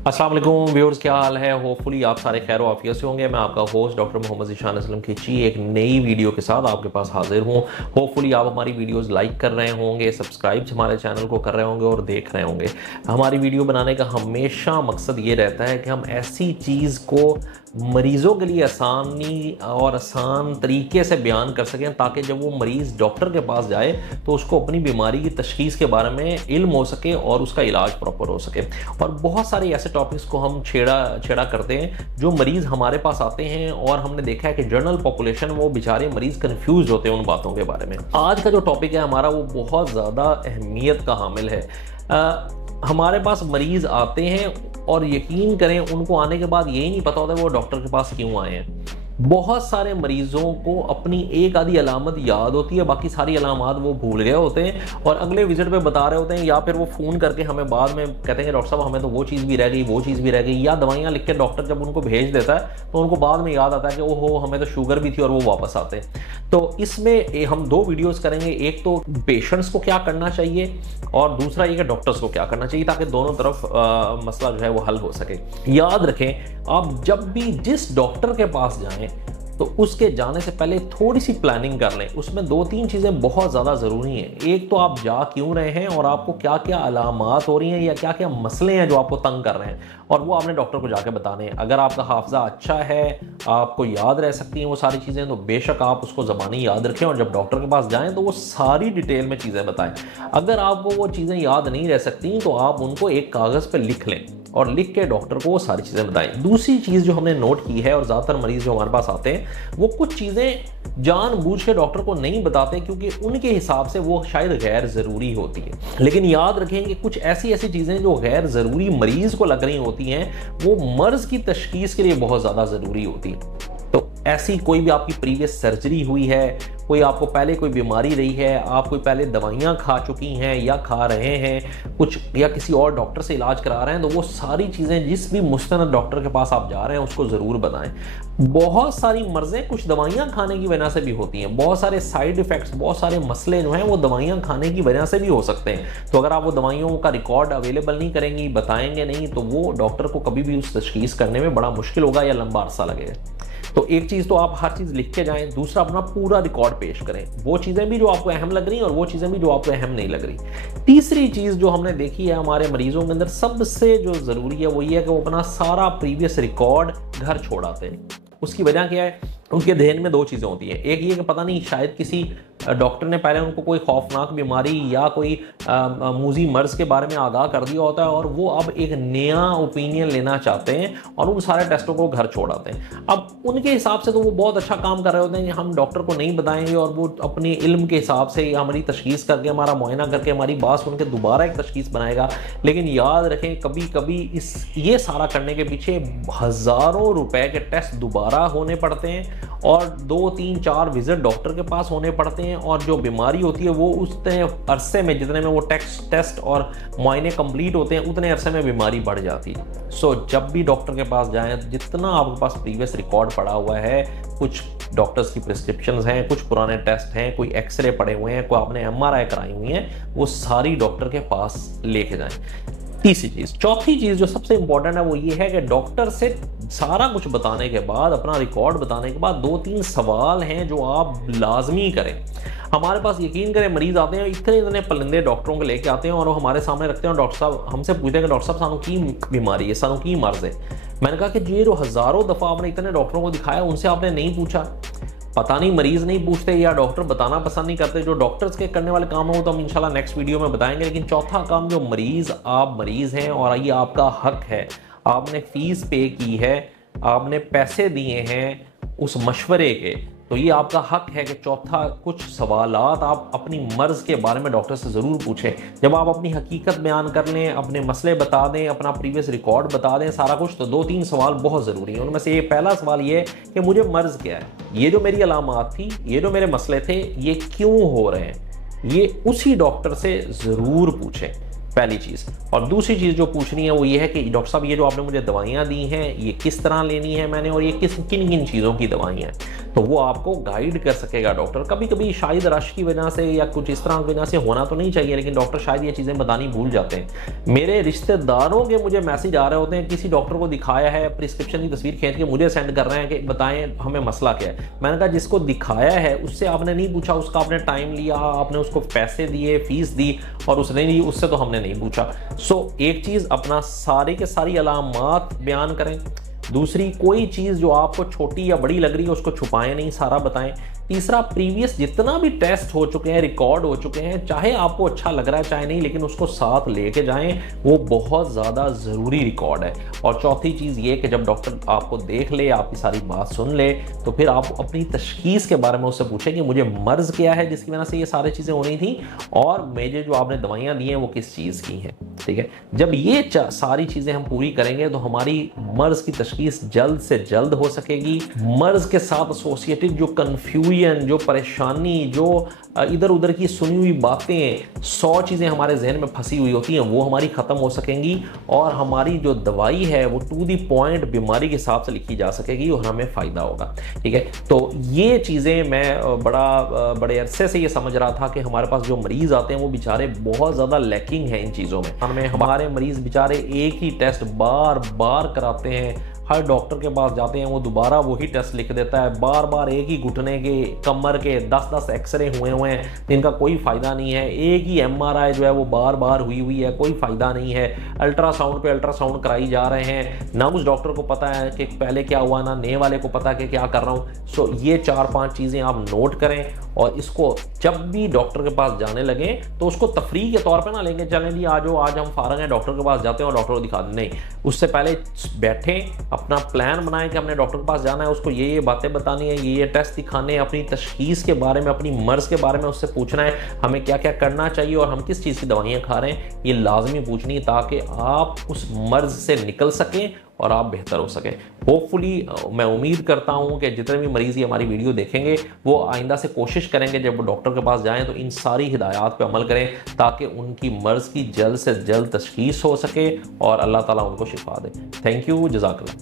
अस्सलाम वालेकुम व्यूअर्स, क्या हाल है। होपफुली आप सारे खैर आफियत से होंगे। मैं आपका होस्ट डॉक्टर मोहम्मद ज़ीशान असलम खिची एक नई वीडियो के साथ आपके पास हाजिर हूँ। होपफुली आप हमारी वीडियोस लाइक कर रहे होंगे, सब्सक्राइब हमारे चैनल को कर रहे होंगे और देख रहे होंगे। हमारी वीडियो बनाने का हमेशा मकसद ये रहता है कि हम ऐसी चीज़ को मरीज़ों के लिए आसानी और आसान तरीके से बयान कर सकें ताकि जब वो मरीज़ डॉक्टर के पास जाए तो उसको अपनी बीमारी की तशख़ीस के बारे में इल्म हो सके और उसका इलाज प्रॉपर हो सके। और बहुत सारे ऐसे टॉपिक्स को हम छेड़ा करते हैं जो मरीज़ हमारे पास आते हैं और हमने देखा है कि जनरल पॉपुलेशन वो बेचारे मरीज़ कंफ्यूज होते हैं उन बातों के बारे में। आज का जो टॉपिक है हमारा वो बहुत ज़्यादा अहमियत का हामिल है। हमारे पास मरीज़ आते हैं और यकीन करें उनको आने के बाद यही नहीं पता होता वो डॉक्टर के पास क्यों आए हैं। बहुत सारे मरीजों को अपनी एक आधी अलामत याद होती है, बाकी सारी अलामत वो भूल गए होते हैं और अगले विजिट पे बता रहे होते हैं, या फिर वो फ़ोन करके हमें बाद में कहते हैं डॉक्टर साहब हमें तो वो चीज़ भी रह गई, वो चीज़ भी रह गई। या दवाइयाँ लिख के डॉक्टर जब उनको भेज देता है तो उनको बाद में याद आता है कि ओहो हमें तो शुगर भी थी, और वो वापस आते हैं। तो इसमें हम दो वीडियोज़ करेंगे, एक तो पेशेंट्स को क्या करना चाहिए और दूसरा ये कि डॉक्टर्स को क्या करना चाहिए, ताकि दोनों तरफ मसला जो है वो हल हो सके। याद रखें, आप जब भी जिस डॉक्टर के पास जाएं तो उसके जाने से पहले थोड़ी सी प्लानिंग कर लें। उसमें दो तीन चीज़ें बहुत ज़्यादा ज़रूरी हैं। एक तो आप जा क्यों रहे हैं और आपको क्या क्या अलामात हो रही हैं या क्या क्या मसले हैं जो आपको तंग कर रहे हैं, और वो आपने डॉक्टर को जाके बताने हैं। अगर आपका हाफजा अच्छा है, आपको याद रह सकती हैं वो सारी चीज़ें, तो बेशक आप उसको ज़बानी याद रखें और जब डॉक्टर के पास जाएँ तो वो सारी डिटेल में चीज़ें बताएं। अगर आपको वो चीज़ें याद नहीं रह सकती तो आप उनको एक कागज़ पर लिख लें और लिख के डॉक्टर को वो सारी चीज़ें बताएं। दूसरी चीज़ जो हमने नोट की है, और ज़्यादातर मरीज़ जो हमारे पास आते हैं वो कुछ चीज़ें जानबूझ के डॉक्टर को नहीं बताते क्योंकि उनके हिसाब से वो शायद गैर ज़रूरी होती है। लेकिन याद रखें कि कुछ ऐसी चीज़ें जो गैर ज़रूरी मरीज़ को लग रही होती हैं वो मर्ज़ की तशख़ीस के लिए बहुत ज़्यादा ज़रूरी होती है। तो ऐसी कोई भी आपकी प्रीवियस सर्जरी हुई है, कोई आपको पहले कोई बीमारी रही है, आप कोई पहले दवाइयाँ खा चुकी हैं या खा रहे हैं कुछ, या किसी और डॉक्टर से इलाज करा रहे हैं, तो वो सारी चीज़ें जिस भी मुस्तनद डॉक्टर के पास आप जा रहे हैं उसको ज़रूर बताएं। बहुत सारी मर्ज़ें कुछ दवाइयाँ खाने की वजह से भी होती हैं, बहुत सारे साइड इफ़ेक्ट्स, बहुत सारे मसले जो हैं वो दवाइयाँ खाने की वजह से भी हो सकते हैं। तो अगर आप वो दवाइयों का रिकॉर्ड अवेलेबल नहीं करेंगी, बताएंगे नहीं, तो वो डॉक्टर को कभी भी उस तशख़ीस करने में बड़ा मुश्किल होगा या लंबा अरसा लगेगा। तो एक चीज़ तो आप हर चीज़ लिख के जाएं, दूसरा अपना पूरा रिकॉर्ड पेश करें, वो चीज़ें भी जो आपको अहम लग रही और वो चीज़ें भी जो आपको अहम नहीं लग रही। तीसरी चीज़ जो हमने देखी है हमारे मरीजों के अंदर सबसे जो ज़रूरी है वो ये है कि वो अपना सारा प्रीवियस रिकॉर्ड घर छोड़ आते हैं। उसकी वजह क्या है, उनके जहन में दो चीज़ें होती हैं। एक ये कि पता नहीं शायद किसी डॉक्टर ने पहले उनको कोई खौफनाक बीमारी या कोई मूजी मर्ज के बारे में आगाह कर दिया होता है और वो अब एक नया ओपिनियन लेना चाहते हैं और उन सारे टेस्टों को घर छोड़ आते हैं। अब उनके हिसाब से तो वो बहुत अच्छा काम कर रहे होते हैं कि हम डॉक्टर को नहीं बताएंगे, और वो अपने इल्म के हिसाब से हमारी तशख़ीस करके, हमारा मुआयना करके, हमारी बात सुन के दोबारा एक तशख़ीस बनाएगा। लेकिन याद रखें, कभी कभी ये सारा करने के पीछे हज़ारों रुपए के टेस्ट दोबारा होने पड़ते हैं और 2, 3, 4 विजिट डॉक्टर के पास होने पड़ते हैं, और जो बीमारी होती है वो उतने अरसे में, जितने में वो टेस्ट और मुआयने कंप्लीट होते हैं, उतने अरसे में बीमारी बढ़ जाती है। सो जब भी डॉक्टर के पास जाएं, जितना आपके पास प्रीवियस रिकॉर्ड पड़ा हुआ है, कुछ डॉक्टर्स की प्रिस्क्रिप्शंस हैं, कुछ पुराने टेस्ट हैं, कोई एक्सरे पड़े हुए हैं, कोई आपने MRI कराई हुई है, वो सारी डॉक्टर के पास लेके जाएं। तीसरी चीज़, चौथी चीज़ जो सबसे इंपॉर्टेंट है वो ये है कि डॉक्टर से सारा कुछ बताने के बाद, अपना रिकॉर्ड बताने के बाद 2-3 सवाल हैं जो आप लाजमी करें। हमारे पास यकीन करें मरीज आते हैं, इतने पलंदे डॉक्टरों को लेके आते हैं और वो हमारे सामने रखते हैं, डॉक्टर साहब हमसे पूछते हैं कि डॉक्टर साहब सानू की बीमारी है, सानू की मर्ज है। मैंने कहा कि ये जो हज़ारों दफ़ा आपने इतने डॉक्टरों को दिखाया, उनसे आपने नहीं पूछा। पता नहीं मरीज नहीं पूछते या डॉक्टर बताना पसंद नहीं करते। जो डॉक्टर्स के करने वाले काम हो तो हम इंशाल्लाह नेक्स्ट वीडियो में बताएंगे। लेकिन चौथा काम, जो आप मरीज हैं और ये आपका हक है, आपने फीस पे की है, आपने पैसे दिए हैं उस मशवरे के, तो ये आपका हक है कि चौथा कुछ सवालात आप अपनी मर्ज़ के बारे में डॉक्टर से ज़रूर पूछें। जब आप अपनी हकीकत बयान कर लें, अपने मसले बता दें, अपना प्रीवियस रिकॉर्ड बता दें, सारा कुछ, तो 2-3 सवाल बहुत ज़रूरी हैं। उनमें से ये पहला सवाल ये है कि मुझे मर्ज़ क्या है, ये जो मेरी अलामात थी, ये जो मेरे मसले थे, ये क्यों हो रहे हैं, ये उसी डॉक्टर से ज़रूर पूछें, पहली चीज़। और दूसरी चीज़ जो पूछनी है वो ये है कि डॉक्टर साहब ये जो आपने मुझे दवाइयाँ दी हैं ये किस तरह लेनी है मैंने, और ये किन किन चीज़ों की दवाइयाँ हैं। तो वो आपको गाइड कर सकेगा डॉक्टर। कभी कभी शायद रश की वजह से या कुछ इस तरह की वजह से होना तो नहीं चाहिए, लेकिन डॉक्टर शायद ये चीज़ें बतानी भूल जाते हैं। मेरे रिश्तेदारों के मुझे मैसेज आ रहे होते हैं, किसी डॉक्टर को दिखाया है, प्रिस्क्रिप्शन की तस्वीर खींच के मुझे सेंड कर रहे हैं कि बताएं हमें मसला क्या है। मैंने कहा जिसको दिखाया है उससे आपने नहीं पूछा, उसका आपने टाइम लिया, आपने उसको पैसे दिए, फीस दी और उसने नहीं, उससे तो हमने नहीं पूछा। सो एक चीज़, अपना सारी के सारी अलामात बयान करें। दूसरी, कोई चीज़ जो आपको छोटी या बड़ी लग रही है उसको छुपाएं नहीं, सारा बताएं। तीसरा, प्रीवियस जितना भी टेस्ट हो चुके हैं, रिकॉर्ड हो चुके हैं, चाहे आपको अच्छा लग रहा है चाहे नहीं, लेकिन उसको साथ लेके जाएं, वो बहुत ज़्यादा ज़रूरी रिकॉर्ड है। और चौथी चीज़ ये कि जब डॉक्टर आपको देख ले, आपकी सारी बात सुन ले, तो फिर आप अपनी तशखीस के बारे में उससे पूछें कि मुझे मर्ज़ क्या है जिसकी वजह से ये सारी चीज़ें हो रही थी, और मुझे जो आपने दवाइयाँ दी हैं वो किस चीज़ की हैं। ठीक है, जब ये सारी चीज़ें हम पूरी करेंगे तो हमारी मर्ज़ की तशखीस जल्द से जल्द हो सकेगी। मर्ज़ के साथ एसोसिएटेड जो कन्फ्यूजन, जो परेशानी, जो इधर उधर की सुनी हुई बातें, 100 चीज़ें हमारे जहन में फंसी हुई होती हैं, वो हमारी ख़त्म हो सकेंगी और हमारी जो दवाई है वो टू दी पॉइंट बीमारी के हिसाब से लिखी जा सकेगी और हमें फ़ायदा होगा। ठीक है, तो ये चीज़ें मैं बड़े अरसे से ये समझ रहा था कि हमारे पास जो मरीज़ आते हैं वो बेचारे बहुत ज़्यादा लैकिंग हैं इन चीज़ों में। हमारे मरीज़ बेचारे एक ही टेस्ट बार बार कराते हैं, हर डॉक्टर के पास जाते हैं, वो दोबारा वही टेस्ट लिख देता है, बार बार एक ही घुटने के, कमर के 10-10 एक्सरे हुए हैं जिनका कोई फ़ायदा नहीं है, एक ही MRI जो है वो बार बार हुई है, कोई फ़ायदा नहीं है, अल्ट्रासाउंड पे अल्ट्रासाउंड कराई जा रहे हैं, ना उस डॉक्टर को पता है कि पहले क्या हुआ, ना नए वाले को पता कि क्या कर रहा हूँ। सो ये 4-5 चीज़ें आप नोट करें और इसको जब भी डॉक्टर के पास जाने लगें तो उसको तफरीह के तौर पर ना लेंगे, चलें जी आज हम फारग हैं, डॉक्टर के पास जाते हैं और डॉक्टर को दिखा दें, नहीं। उससे पहले बैठें, अपना प्लान बनाएं कि हमने डॉक्टर के पास जाना है, उसको ये बातें बतानी है, ये टेस्ट दिखाने हैं, अपनी तशखीस के बारे में, अपनी मर्ज़ के बारे में उससे पूछना है, हमें क्या क्या करना चाहिए और हम किस चीज़ की दवाइयाँ खा रहे हैं, ये लाजमी पूछनी है ताकि आप उस मर्ज़ से निकल सकें और आप बेहतर हो सकें। होपफुली मैं उम्मीद करता हूं कि जितने भी मरीज़ ये हमारी वीडियो देखेंगे वो आइंदा से कोशिश करेंगे जब वो डॉक्टर के पास जाएं तो इन सारी हिदायत पे अमल करें ताकि उनकी मर्ज़ की जल्द से जल्द तशखीस हो सके और अल्लाह ताला उनको शिफा दे। थैंक यू, जज़ाकल्लाह।